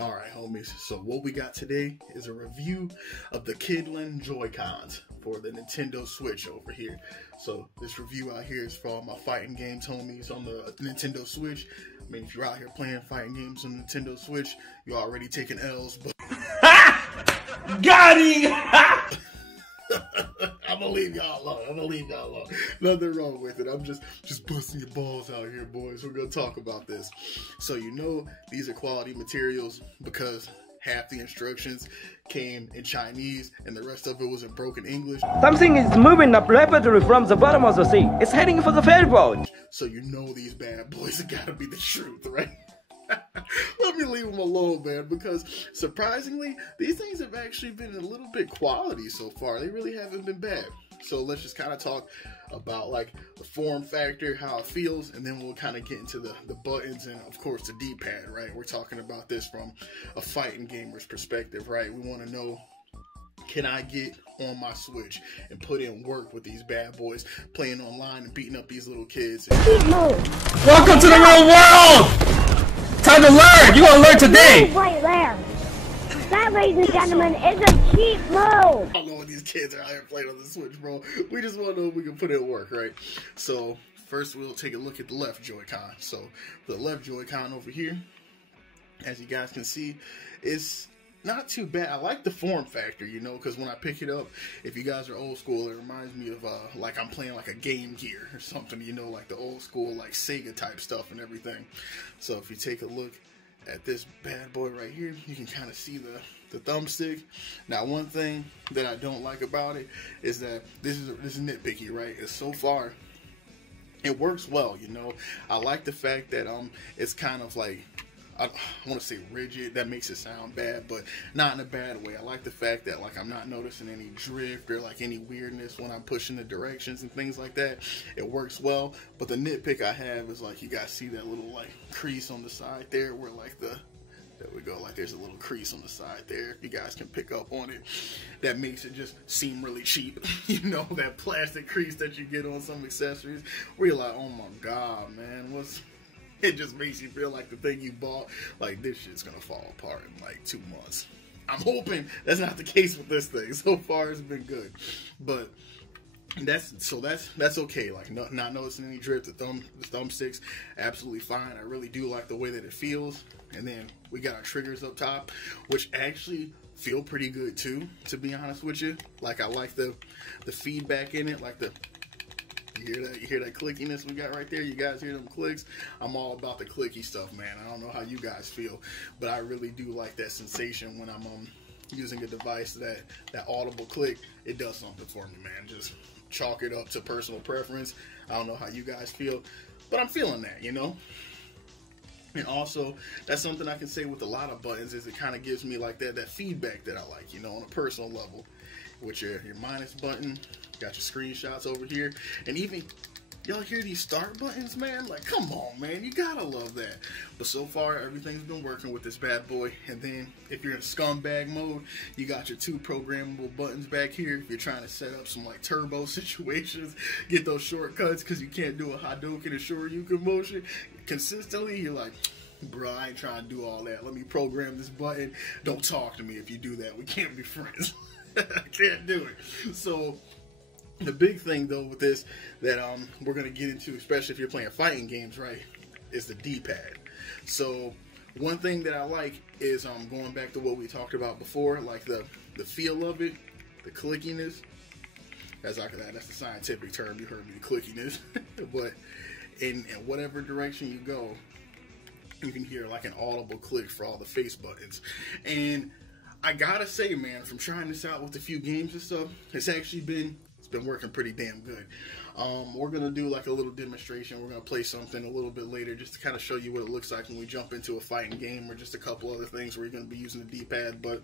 Alright homies, so what we got today is a review of the Kydlan Joycons for the Nintendo Switch over here. So this review out here is for all my fighting games homies on the Nintendo Switch. I mean, if you're out here playing fighting games on the Nintendo Switch, you're already taking L's, but got him! I'm gonna leave y'all alone. Nothing wrong with it. I'm just busting your balls out here, boys. We're gonna talk about this. So you know these are quality materials because half the instructions came in Chinese and the rest of it was in broken English. Something is moving up rapidly from the bottom of the sea. It's heading for the ferryboat. So you know these bad boys have gotta be the truth, right? Let me leave them alone, man, because surprisingly, these things have actually been a little bit quality so far. They really haven't been bad. So let's just kind of talk about like the form factor, how it feels, and then we'll kind of get into the buttons and of course the D-pad, right? We're talking about this from a fighting gamer's perspective, right? We want to know, can I get on my Switch and put in work with these bad boys, playing online and beating up these little kids? Welcome to the real world! Time to learn! You gonna learn today! Right there! That, ladies and gentlemen, is a cheap move! I don't know what these kids are out here playing on the Switch, bro. We just want to know if we can put in work, right? So, first we'll take a look at the left Joy-Con. So, the left Joy-Con over here, as you guys can see, is not too bad. I like the form factor, you know, because when I pick it up, if you guys are old school, it reminds me of like I'm playing like a Game Gear or something, you know, like the old school like Sega type stuff and everything. So if you take a look at this bad boy right here, you can kind of see the thumbstick. Now one thing that I don't like about it is that this is nitpicky, right? Is so far it works well, you know. I like the fact that it's kind of like, I want to say rigid. That makes it sound bad, but not in a bad way. I like the fact that like I'm not noticing any drift or like any weirdness when I'm pushing the directions and things like that. It works well, but the nitpick I have is like you guys see that little like crease on the side there where like there we go, like there's a little crease on the side there. If you guys can pick up on it, that makes it just seem really cheap. You know, that plastic crease that you get on some accessories where you're like, oh my god, man, it just makes you feel like the thing you bought, like this shit's gonna fall apart in like 2 months. I'm hoping that's not the case with this thing. So far it's been good, but that's okay. Like not noticing any drift. The thumbsticks absolutely fine. I really do like the way that it feels. And then we got our triggers up top, which actually feel pretty good too, to be honest with you. Like I like the feedback in it, like You hear that clickiness we got right there? You guys hear them clicks? I'm all about the clicky stuff, man. I don't know how you guys feel, but I really do like that sensation when I'm using a device that audible click. It does something for me, man. Just chalk it up to personal preference. I don't know how you guys feel, but I'm feeling that, you know? And also, that's something I can say with a lot of buttons is it kind of gives me like that feedback that I like, you know, on a personal level. With your minus button, got your screenshots over here, and even y'all hear these start buttons, man? Like, come on, man, you gotta love that. But so far, everything's been working with this bad boy. And then, if you're in scumbag mode, you got your 2 programmable buttons back here. If you're trying to set up some like turbo situations, get those shortcuts because you can't do a Hadouken or Shoryuken motion consistently. You're like, bro, I ain't trying to do all that. Let me program this button. Don't talk to me if you do that. We can't be friends. I can't do it. So the big thing though with this that we're gonna get into, especially if you're playing fighting games, right, is the D-pad. So one thing that I like is going back to what we talked about before, like the feel of it, the clickiness. That's the scientific term. You heard me, the clickiness. But in whatever direction you go, you can hear like an audible click for all the face buttons. And I gotta say, man, from trying this out with a few games and stuff, it's been working pretty damn good. We're gonna do like a little demonstration. We're gonna play something a little bit later just to kind of show you what it looks like when we jump into a fighting game, or just a couple other things where you're gonna be using the D-pad. But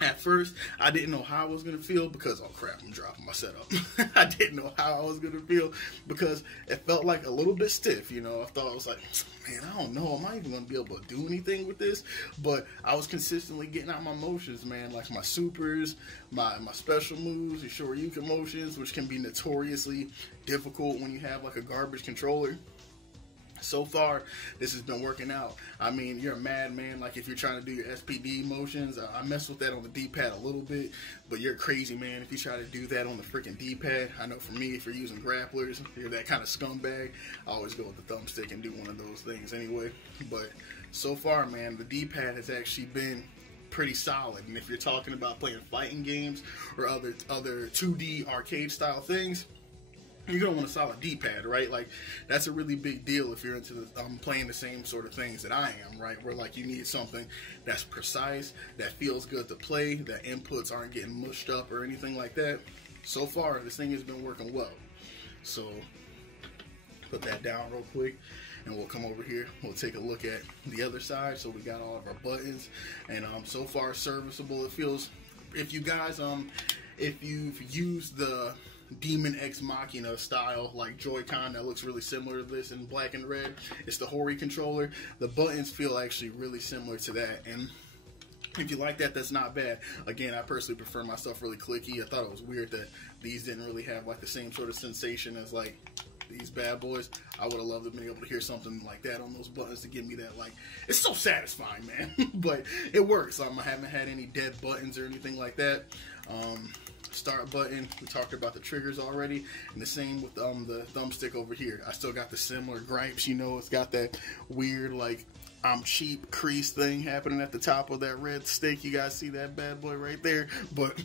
at first, I didn't know how I was going to feel because, oh crap, I'm dropping my setup. I didn't know how I was going to feel because it felt like a little bit stiff, you know. I thought, I was like, man, I don't know. Am I even going to be able to do anything with this? But I was consistently getting out my motions, man, like my supers, my special moves, your Shoryuken motions, which can be notoriously difficult when you have like a garbage controller. So far, this has been working out. I mean, you're a madman. Like, if you're trying to do your SPD motions, I mess with that on the D-pad a little bit, but you're crazy, man, if you try to do that on the freaking D-pad. I know for me, if you're using grapplers, you're that kind of scumbag. I always go with the thumbstick and do one of those things anyway. But so far, man, the D-pad has actually been pretty solid. And if you're talking about playing fighting games or other 2D arcade style things, you're gonna want a solid D-pad, right? Like, that's a really big deal if you're into the, playing the same sort of things that I am, right? Where, like, you need something that's precise, that feels good to play, that inputs aren't getting mushed up or anything like that. So far, this thing has been working well. So, put that down real quick, and we'll come over here. We'll take a look at the other side. So we got all of our buttons, and so far serviceable. It feels, if you guys, if you've used the Demon Ex Machina style like Joy-Con that looks really similar to this in black and red, it's the Hori controller. The buttons feel actually really similar to that, and if you like that, that's not bad. Again, I personally prefer my stuff really clicky. I thought it was weird that these didn't really have like the same sort of sensation as like these bad boys. I would have loved to have been able to hear something like that on those buttons to give me that, like, it's so satisfying, man. But it works. I haven't had any dead buttons or anything like that. Start button, we talked about the triggers already, and the same with the thumbstick over here. I still got the similar gripes, you know. It's got that weird, like, I'm cheap crease thing happening at the top of that red stick. You guys see that bad boy right there? But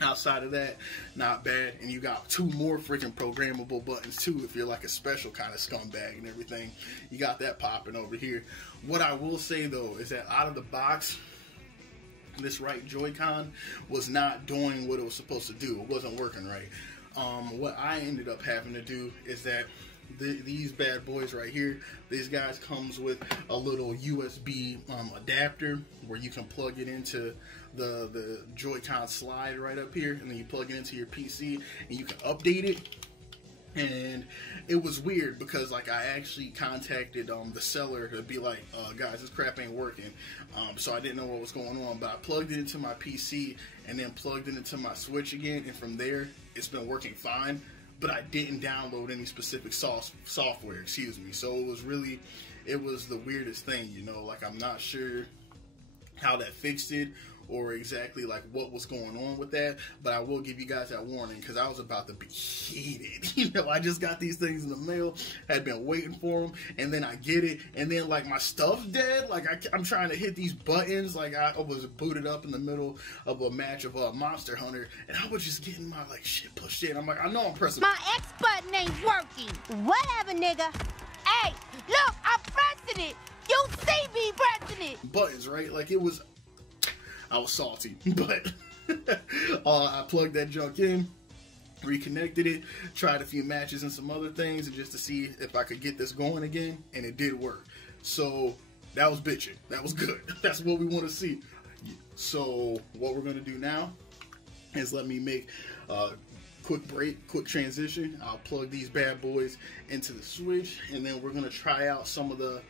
outside of that, not bad. And you got two more freaking programmable buttons too, if you're like a special kind of scumbag and everything. You got that popping over here. What I will say though is that out of the box, this right Joy-Con was not doing what it was supposed to do. It wasn't working right. What I ended up having to do is that these bad boys right here, these guys comes with a little USB adapter where you can plug it into the Joy-Con slide right up here, and then you plug it into your PC and you can update it. And it was weird because, like, I actually contacted the seller to be like, guys, this crap ain't working. So I didn't know what was going on, but I plugged it into my PC and then plugged it into my Switch again, and from there it's been working fine. But I didn't download any specific software, excuse me. So it was the weirdest thing, you know. Like, I'm not sure how that fixed it or exactly like what was going on with that, but I will give you guys that warning because I was about to be heated. You know, I just got these things in the mail, had been waiting for them, and then I get it, and then like my stuff's dead. Like I'm trying to hit these buttons, like I was booted up in the middle of a match of Monster Hunter, and I was just getting my like shit pushed in. I'm like, I know I'm pressing. My X button ain't working. Whatever, nigga. Hey, look, I'm pressing it. You see me pressing it. Buttons, right? Like I was salty, but I plugged that junk in, reconnected it, tried a few matches and some other things, and just to see if I could get this going again, and it did work. So that was bitching. That was good. That's what we want to see. So what we're gonna do now is let me make a quick break, quick transition. I'll plug these bad boys into the Switch, and then we're gonna try out some of the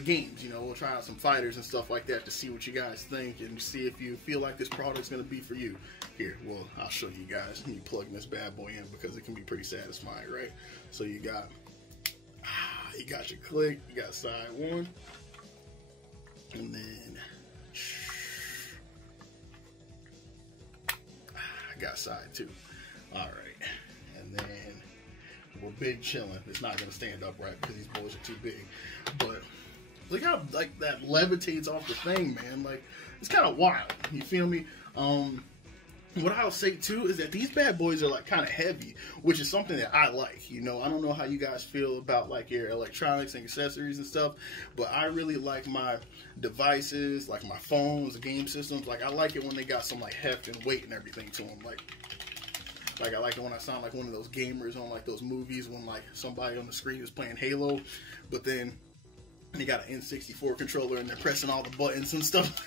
games. You know, we'll try out some fighters and stuff like that to see what you guys think and see if you feel like this product's gonna be for you. Here, well, I'll show you guys. You plug this bad boy in because it can be pretty satisfying, right? So you got your click, you got side one, and then I got side two. All right, and then we're big chilling. It's not gonna stand upright because these boys are too big. But look how like that levitates off the thing, man. Like, it's kind of wild. You feel me? What I'll say too is that these bad boys are like kind of heavy, which is something that I like. You know, I don't know how you guys feel about like your electronics and accessories and stuff, but I really like my devices, like my phones, game systems. Like, I like it when they got some like heft and weight and everything to them. Like I like it when I sound like one of those gamers on like those movies when like somebody on the screen is playing Halo, but then they got an N64 controller and they're pressing all the buttons and stuff.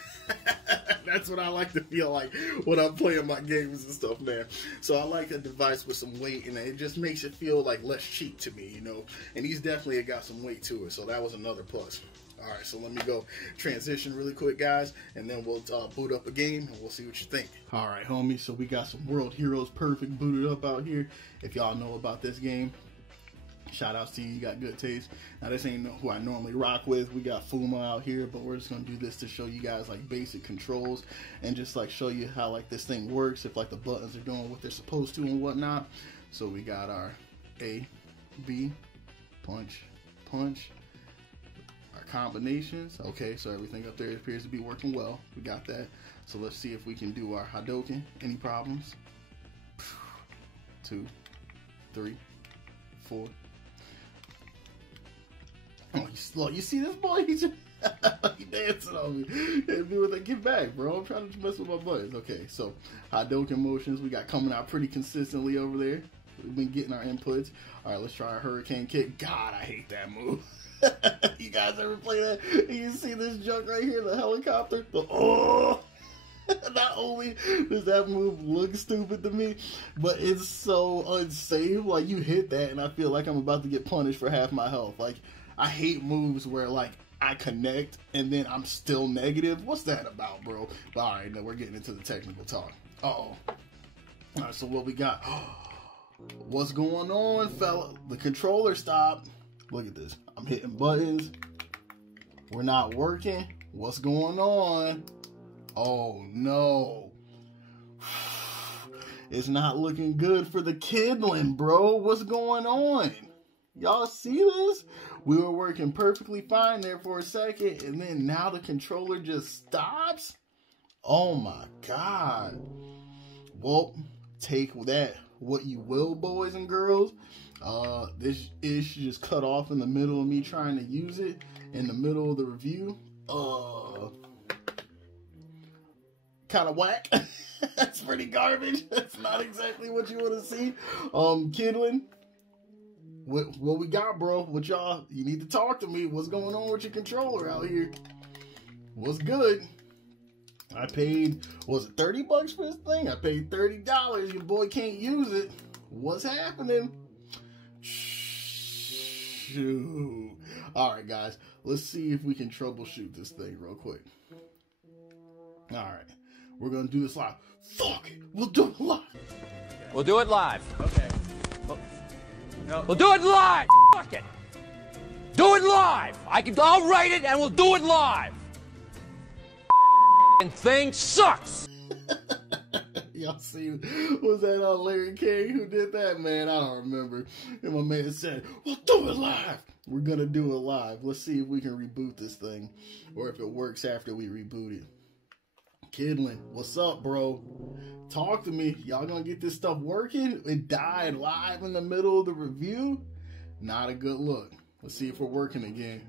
That's what I like to feel like when I'm playing my games and stuff, man. So I like a device with some weight, and it just makes it feel like less cheap to me, you know. And these definitely got some weight to it, so that was another plus. All right, so let me go transition really quick, guys, and then we'll boot up a game, and we'll see what you think. All right, homies, so we got some World Heroes Perfect booted up out here. If y'all know about this game, Shout outs to you. You got good taste. Now this ain't who I normally rock with. We got Fuma out here, but we're just gonna do this to show you guys like basic controls and just like show you how like this thing works, if like the buttons are doing what they're supposed to and whatnot. So we got our A, B, punch, punch. Our combinations. Okay, so everything up there appears to be working well. We got that. So let's see if we can do our Hadouken. Any problems? 2, 3, 4. Oh, you see this boy? He dancing on me. Hit me with a get back, bro. I'm trying to mess with my buttons. Okay, so Hadouken motions we got coming out pretty consistently over there. We've been getting our inputs. All right, let's try a hurricane kick. God, I hate that move. You guys ever play that? You see this junk right here, the helicopter? Oh! Not only does that move look stupid to me, but it's so unsafe. Like, you hit that, and I feel like I'm about to get punished for half my health. Like, I hate moves where, like, I connect, and then I'm still negative. What's that about, bro? But, all right, now we're getting into the technical talk. Uh-oh. All right, so what we got? What's going on, fella? The controller stopped. Look at this. I'm hitting buttons. We're not working. What's going on? Oh, no. It's not looking good for the Kydlan, bro. What's going on? Y'all see this? We were working perfectly fine there for a second, and then now the controller just stops? Oh, my God. Well, take that what you will, boys and girls. This ish just cut off in the middle of me trying to use it in the middle of the review. Kind of whack. That's pretty garbage. That's not exactly what you want to see. Kydlan, what we got, bro? What y'all, you need to talk to me. What's going on with your controller out here? What's good? I paid, was it 30 bucks for this thing? I paid $30. Your boy can't use it. What's happening? Shoot. All right, guys. Let's see if we can troubleshoot this thing real quick. All right. We're going to do this live. Fuck it. We'll do it live. We'll do it live. Okay. We'll do it live. Fuck it. Do it live. I'll write it and we'll do it live. Thing sucks. Y'all see, was that Larry King who did that? Man, I don't remember. And my man said, we'll do it live. We're going to do it live. Let's see if we can reboot this thing, or if it works after we reboot it. Kydlan, what's up, bro? Talk to me. Y'all gonna get this stuff working? It died live in the middle of the review. Not a good look. Let's see if we're working again.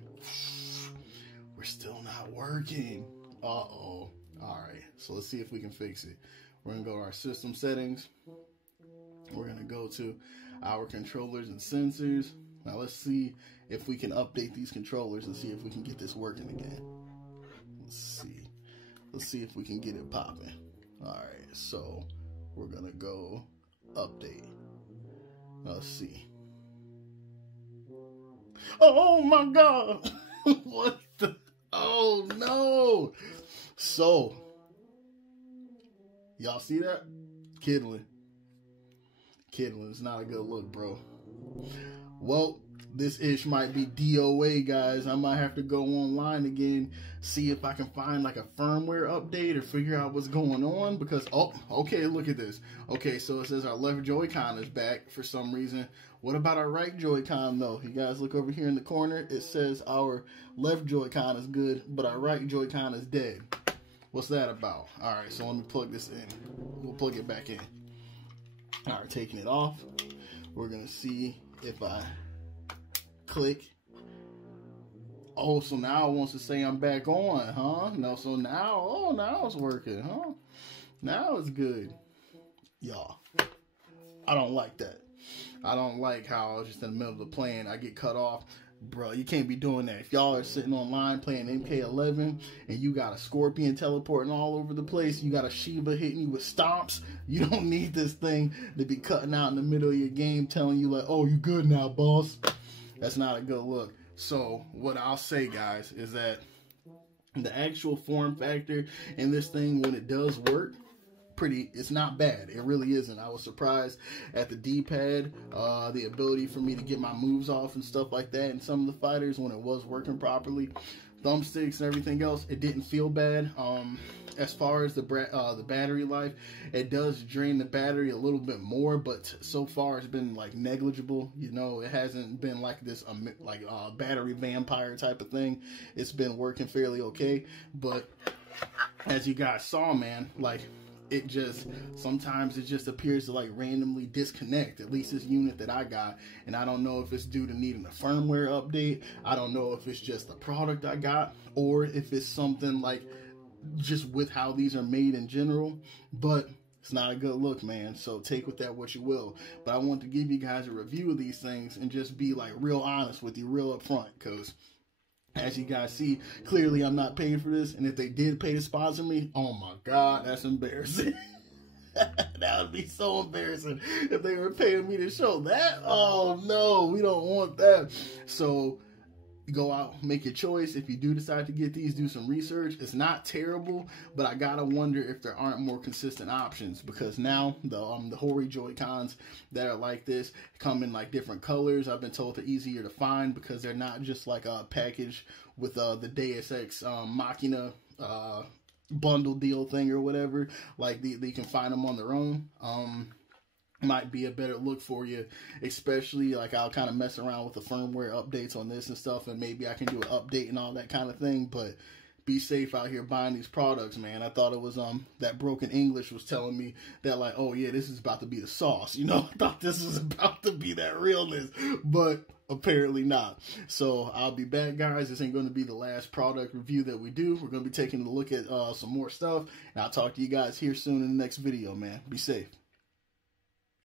We're still not working. Uh-oh. All right, so let's see if we can fix it. We're gonna go to our system settings. We're gonna go to our controllers and sensors. Now let's see if we can update these controllers and see if we can get this working again. Let's see. Let's see if we can get it popping. All right, so we're gonna go update. Let's see. Oh my God! What the? Oh no! So, y'all see that? Kydlan. Kydlan's not a good look, bro. Well, this ish might be DOA, guys. I might have to go online again, see if I can find like a firmware update or figure out what's going on, because, oh, okay, look at this. Okay, so it says our left Joy-Con is back for some reason. What about our right Joy-Con, though? You guys look over here in the corner. It says our left Joy-Con is good, but our right Joy-Con is dead. What's that about? All right, so let me plug this in. We'll plug it back in. All right, taking it off. We're going to see if I click. Oh, so now it wants to say I'm back on, huh? No, so now, oh, now it's working, huh? Now it's good. Y'all, I don't like that. I don't like how I was just in the middle of the playing, I get cut off. Bro, you can't be doing that. If y'all are sitting online playing MK11 and you got a Scorpion teleporting all over the place, you got a Shiva hitting you with stomps, you don't need this thing to be cutting out in the middle of your game telling you like, oh, you good now, boss. That's not a good look. So what I'll say, guys, is that the actual form factor in this thing, when it does work, it's not bad. It really isn't. I was surprised at the D-pad, the ability for me to get my moves off and stuff like that in some of the fighters when it was working properly. Thumbsticks and everything else, it didn't feel bad. As far as the battery life, it does drain the battery a little bit more, but so far it's been like negligible. You know, it hasn't been like this battery vampire type of thing. It's been working fairly okay, but as you guys saw, man, like sometimes it just appears to like randomly disconnect, at least this unit that I got. And I don't know if it's due to needing a firmware update. I don't know if it's just the product I got, or if it's something like just with how these are made in general, but it's not a good look, man. So take with that what you will. But I want to give you guys a review of these things and just be like real honest with you, real upfront, because as you guys see, clearly I'm not paying for this, and if they did pay to sponsor me, oh my god, that's embarrassing. That would be so embarrassing if they were paying me to show that. Oh no, we don't want that. So go out, make your choice. If you do decide to get these, do some research. It's not terrible, but I gotta wonder if there aren't more consistent options, because now the Hori Joy-Cons that are like this come in like different colors. I've been told they're easier to find because they're not just like a package with the Deus Ex Machina bundle deal thing or whatever. Like they can find them on their own. Might be a better look for you, especially like I'll kind of mess around with the firmware updates on this and stuff, and maybe I can do an update and all that kind of thing. But be safe out here buying these products, man. I thought it was that Broken English was telling me that, like, oh yeah, this is about to be the sauce, you know. I thought this was about to be that realness, but apparently not. So I'll be back, guys. This ain't going to be the last product review that we do. We're going to be taking a look at some more stuff, and I'll talk to you guys here soon in the next video, man. Be safe.